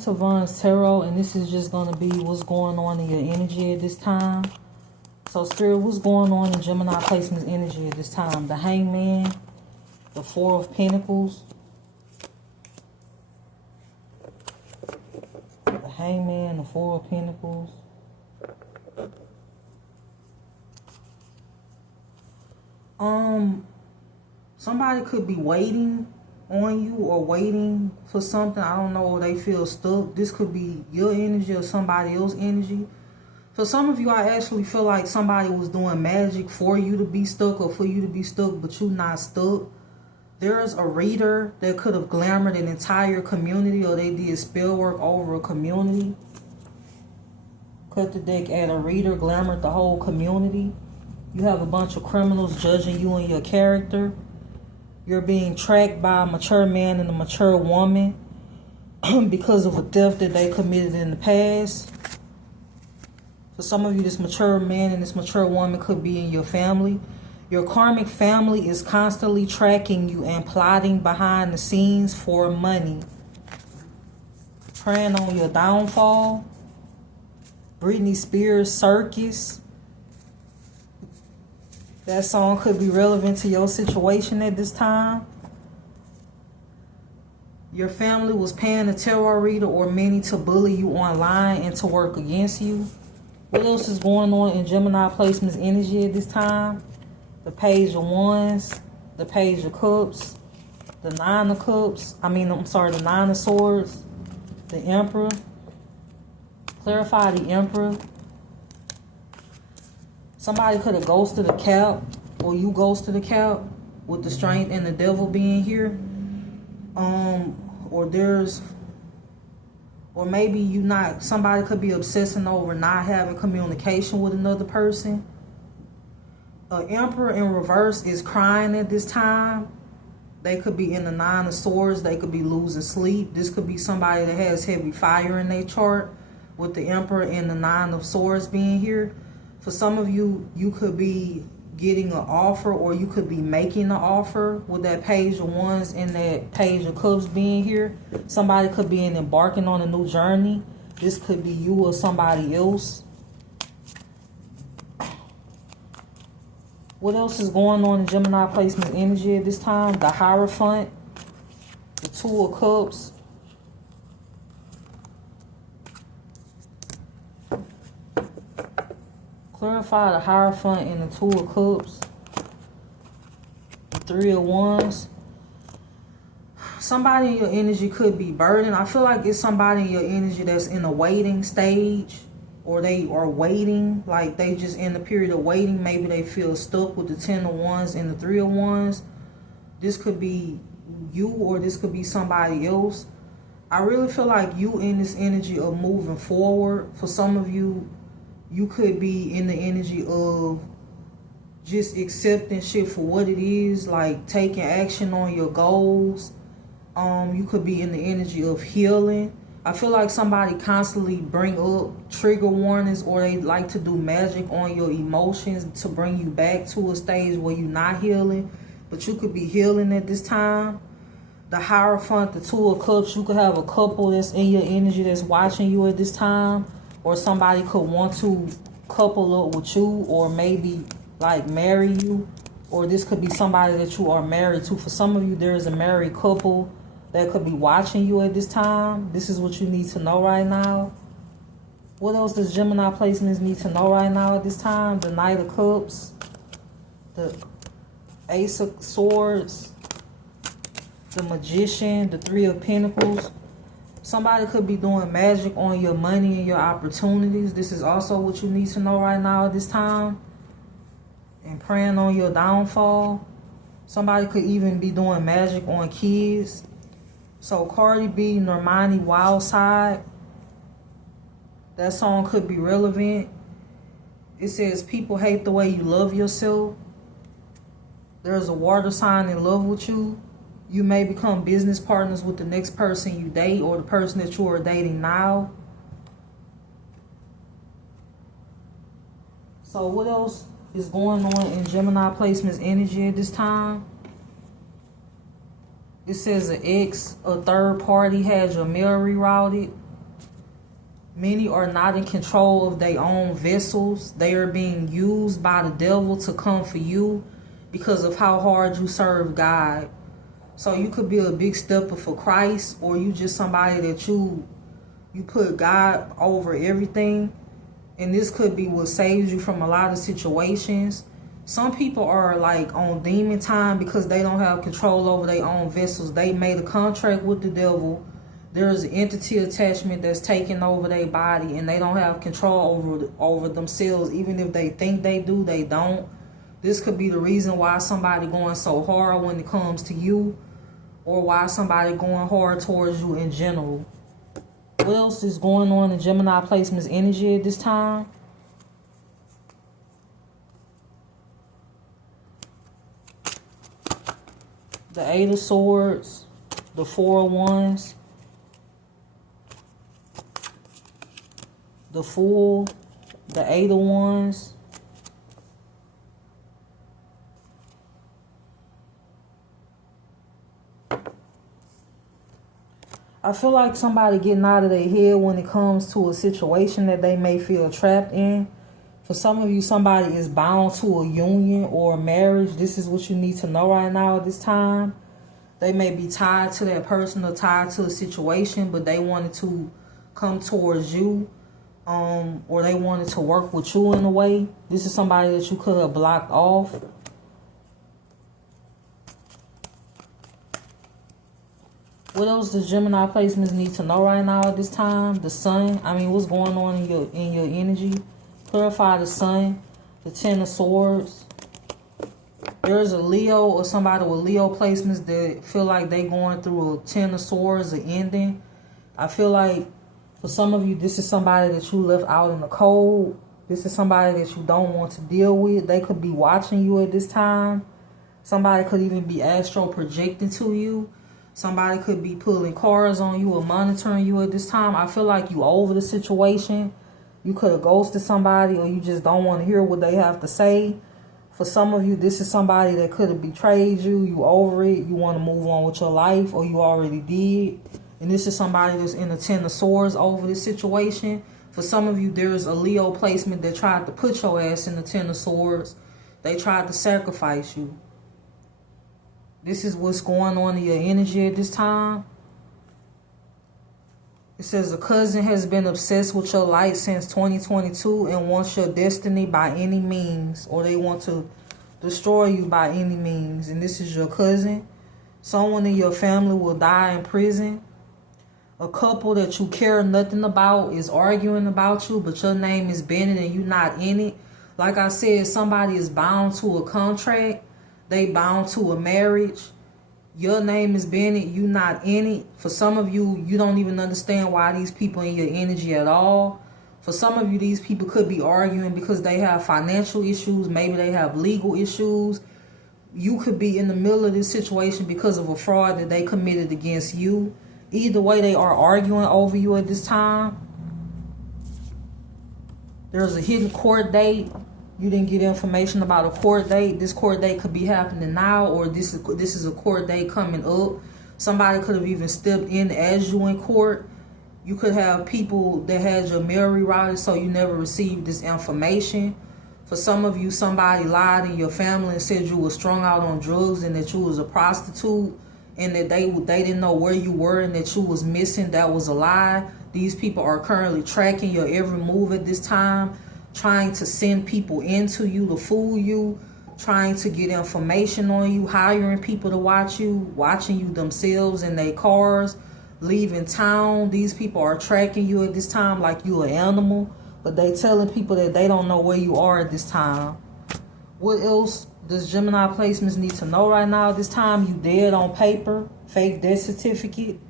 Savant's Tarot, and this is just going to be what's going on in your energy at this time. So, Spirit, what's going on in Gemini placement's energy at this time? The Hangman, the Four of Pentacles, the Hangman, the Four of Pentacles. Somebody could be waiting on you or waiting for something. I don't know, they feel stuck. This could be your energy or somebody else's energy. For some of you, I actually feel like somebody was doing magic for you to be stuck or for you to be stuck, but you're not stuck. There's a reader that could have glamored an entire community, or they did spell work over a community. Cut the deck at a reader, glamored the whole community. You have a bunch of criminals judging you and your character. You're being tracked by a mature man and a mature woman because of a theft that they committed in the past. For some of you, this mature man and this mature woman could be in your family. Your karmic family is constantly tracking you and plotting behind the scenes for money. Preying on your downfall. Britney Spears Circus. That song could be relevant to your situation at this time. Your family was paying a tarot reader or many to bully you online and to work against you. What else is going on in Gemini placement's energy at this time? The Page of Wands, the Page of Cups, the Nine of Cups. The Nine of Swords, the Emperor. Clarify the Emperor. Somebody could have ghosted a cap, or you ghosted a cap, with the Strength and the Devil being here. Or maybe somebody could be obsessing over not having communication with another person. Emperor in reverse is crying at this time. They could be in the Nine of Swords. They could be losing sleep. This could be somebody that has heavy fire in their chart, with the Emperor and the Nine of Swords being here. For some of you, you could be getting an offer, or you could be making an offer with that Page of Wands and that Page of Cups being here. Somebody could be embarking on a new journey. This could be you or somebody else. What else is going on in Gemini placement's energy at this time? The Hierophant, the Two of Cups, clarify the Hierophant and the Two of Cups. The Three of Wands. Somebody in your energy could be burdened. I feel like it's somebody in your energy that's in a waiting stage, or they are waiting, like they just in the period of waiting. Maybe they feel stuck with the Ten of Wands and the Three of Wands. This could be you, or this could be somebody else. I really feel like you in this energy of moving forward. For some of you, you could be in the energy of just accepting shit for what it is, like taking action on your goals. You could be in the energy of healing. I feel like somebody constantly bring up trigger warnings, or they like to do magic on your emotions to bring you back to a stage where you're not healing, but you could be healing at this time. The Hierophant, the Two of Cups, you could have a couple that's in your energy that's watching you at this time. Or somebody could want to couple up with you, or maybe like marry you. Or this could be somebody that you are married to. For some of you, there is a married couple that could be watching you at this time. This is what you need to know right now. What else does Gemini placements need to know right now at this time? The Knight of Cups, the Ace of Swords, the Magician, the Three of Pentacles. Somebody could be doing magic on your money and your opportunities. This is also what you need to know right now at this time. And preying on your downfall. Somebody could even be doing magic on kids. So Cardi B, Normani Wild Side. That song could be relevant. It says, people hate the way you love yourself. There's a water sign in love with you. You may become business partners with the next person you date, or the person that you are dating now. So what else is going on in Gemini placement's energy at this time? It says an ex, a third party, had your mail rerouted. Many are not in control of their own vessels. They are being used by the devil to come for you because of how hard you serve God. So you could be a big stepper for Christ, or you just somebody that you put God over everything. And this could be what saves you from a lot of situations. Some people are like on demon time because they don't have control over their own vessels. They made a contract with the devil. There's an entity attachment that's taking over their body, and they don't have control over themselves. Even if they think they do, they don't. This could be the reason why somebody going so hard when it comes to you, or why somebody going hard towards you in general. What else is going on in Gemini placement's energy at this time? The Eight of Swords, the Four of Wands, the Fool, the Eight of Wands, I feel like somebody getting out of their head when it comes to a situation that they may feel trapped in. For some of you, somebody is bound to a union or a marriage. This is what you need to know right now at this time. They may be tied to that person or tied to a situation, but they wanted to come towards you, or they wanted to work with you in a way. This is somebody that you could have blocked off. What else does Gemini placements need to know right now at this time? The Sun. I mean, what's going on in your energy? Clarify the Sun. The Ten of Swords. There's a Leo or somebody with Leo placements that feel like they going through a Ten of Swords, an ending. I feel like for some of you, this is somebody that you left out in the cold. This is somebody that you don't want to deal with. They could be watching you at this time. Somebody could even be astral projecting to you. Somebody could be pulling cards on you or monitoring you at this time. I feel like you over the situation. You could have ghosted somebody, or you just don't want to hear what they have to say. For some of you, this is somebody that could have betrayed you. You over it. You want to move on with your life, or you already did. And this is somebody that's in the Ten of Swords over this situation. For some of you, there's a Leo placement that tried to put your ass in the Ten of Swords. They tried to sacrifice you. This is what's going on in your energy at this time. It says a cousin has been obsessed with your light since 2022 and wants your destiny by any means, or they want to destroy you by any means. And this is your cousin. Someone in your family will die in prison. A couple that you care nothing about is arguing about you, but your name is Bennett and you're not in it. Like I said, somebody is bound to a contract. They bound to a marriage. Your name is Bennett. You not in it. For some of you, you don't even understand why these people in your energy at all. For some of you, these people could be arguing because they have financial issues. Maybe they have legal issues. You could be in the middle of this situation because of a fraud that they committed against you. Either way, they are arguing over you at this time. There's a hidden court date. You didn't get information about a court date. This court date could be happening now, or this is a court date coming up. Somebody could have even stepped in as you in court. You could have people that had your mail rerouted, so you never received this information. For some of you, somebody lied in your family and said you were strung out on drugs and that you was a prostitute, and that they didn't know where you were and that you was missing. That was a lie. These people are currently tracking your every move at this time, trying to send people into you to fool you, trying to get information on you, hiring people to watch you, watching you themselves in their cars, leaving town. These people are tracking you at this time like you an animal, but they telling people that they don't know where you are at this time. What else does Gemini placements need to know right now at this time? You dead on paper, fake death certificate.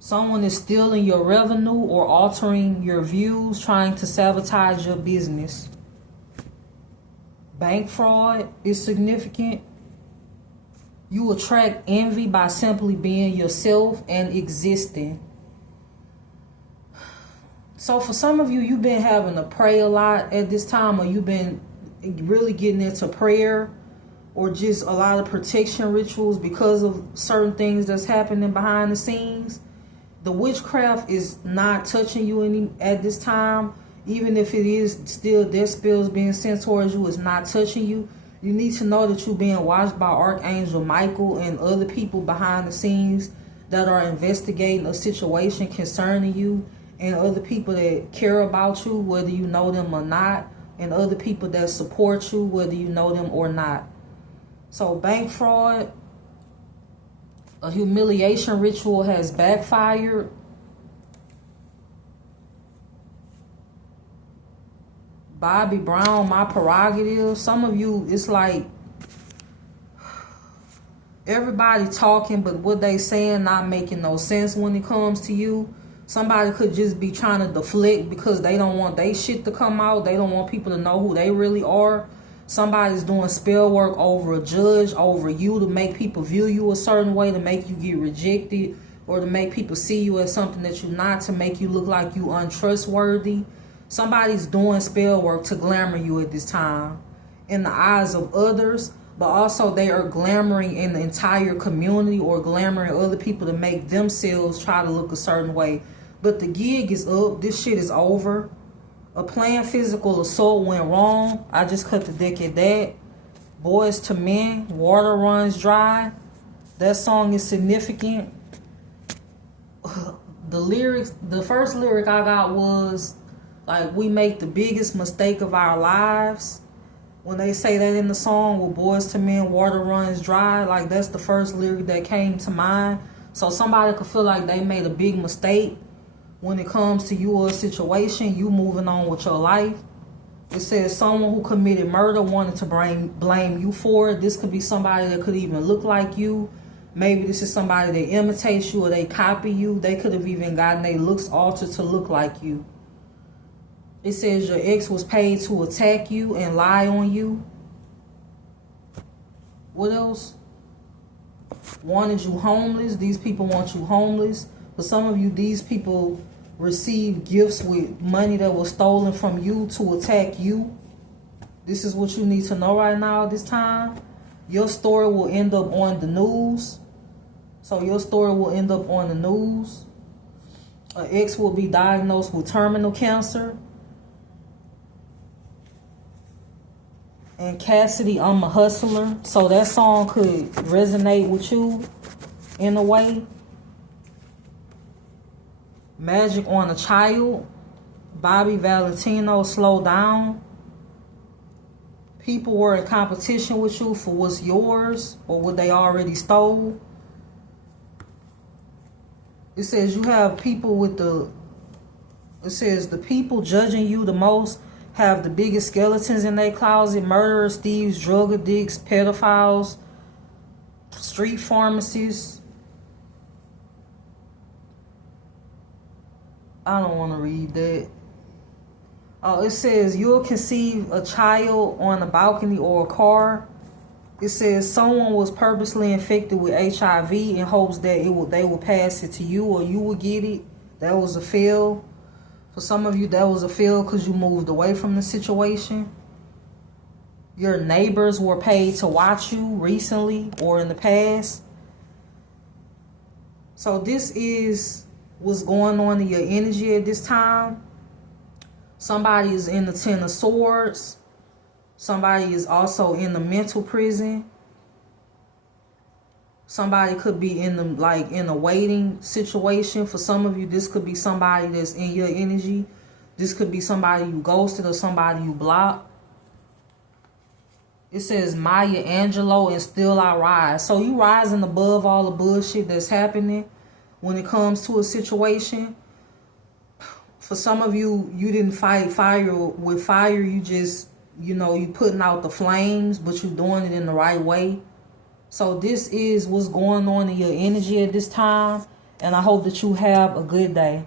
Someone is stealing your revenue or altering your views, trying to sabotage your business. Bank fraud is significant. You attract envy by simply being yourself and existing. So for some of you, you've been having to pray a lot at this time, or you've been really getting into prayer, or just a lot of protection rituals because of certain things that's happening behind the scenes. The witchcraft is not touching you at this time. Even if it is still death spells being sent towards you, it's not touching you. You need to know that you're being watched by Archangel Michael and other people behind the scenes that are investigating a situation concerning you, and other people that care about you, whether you know them or not, and other people that support you, whether you know them or not. So bank fraud, a humiliation ritual has backfired. Bobby Brown, my prerogative. Some of you, it's like everybody talking, but what they saying not making no sense when it comes to you. Somebody could just be trying to deflect because they don't want their shit to come out. They don't want people to know who they really are. Somebody's doing spell work over a judge, over you, to make people view you a certain way, to make you get rejected, or to make people see you as something that you're not, to make you look like you untrustworthy. Somebody's doing spell work to glamour you at this time in the eyes of others, but also they are glamoring in the entire community or glamoring other people to make themselves try to look a certain way. But the gig is up. This shit is over. A planned physical assault went wrong. I just cut the deck at that. Boys to Men, Water Runs Dry. That song is significant. The lyrics, the first lyric I got was, like, we make the biggest mistake of our lives. When they say that in the song, with Boys to Men, Water Runs Dry, like, that's the first lyric that came to mind. So somebody could feel like they made a big mistake when it comes to you or a situation, you moving on with your life. It says someone who committed murder wanted to blame you for it. This could be somebody that could even look like you. Maybe this is somebody that imitates you or they copy you. They could have even gotten their looks altered to look like you. It says your ex was paid to attack you and lie on you. What else? Wanted you homeless. These people want you homeless. For some of you, these people received gifts with money that was stolen from you to attack you. This is what you need to know right now at this time. Your story will end up on the news. So your story will end up on the news. An ex will be diagnosed with terminal cancer. And Cassidy, I'm a Hustler. So that song could resonate with you in a way. Magic on a Child. Bobby Valentino, Slow Down. People were in competition with you for what's yours or what they already stole. It says you have people with it says the people judging you the most have the biggest skeletons in their closet. Murderers, thieves, drug addicts, pedophiles, street pharmacists. I don't want to read that. Oh, it says you'll conceive a child on a balcony or a car. It says someone was purposely infected with HIV in hopes that they will pass it to you or you will get it. That was a fail. For some of you, that was a fail because you moved away from the situation. Your neighbors were paid to watch you recently or in the past. So this is what's going on in your energy at this time. Somebody is in the Ten of Swords. Somebody is also in the mental prison. Somebody could be in a waiting situation. For some of you, this could be somebody that's in your energy. This could be somebody you ghosted or somebody you blocked. It says Maya Angelou and Still I Rise. So you rising above all the bullshit that's happening when it comes to a situation. For some of you, you didn't fight fire with fire. You just, you putting out the flames, but you're doing it in the right way. So this is what's going on in your energy at this time. And I hope that you have a good day.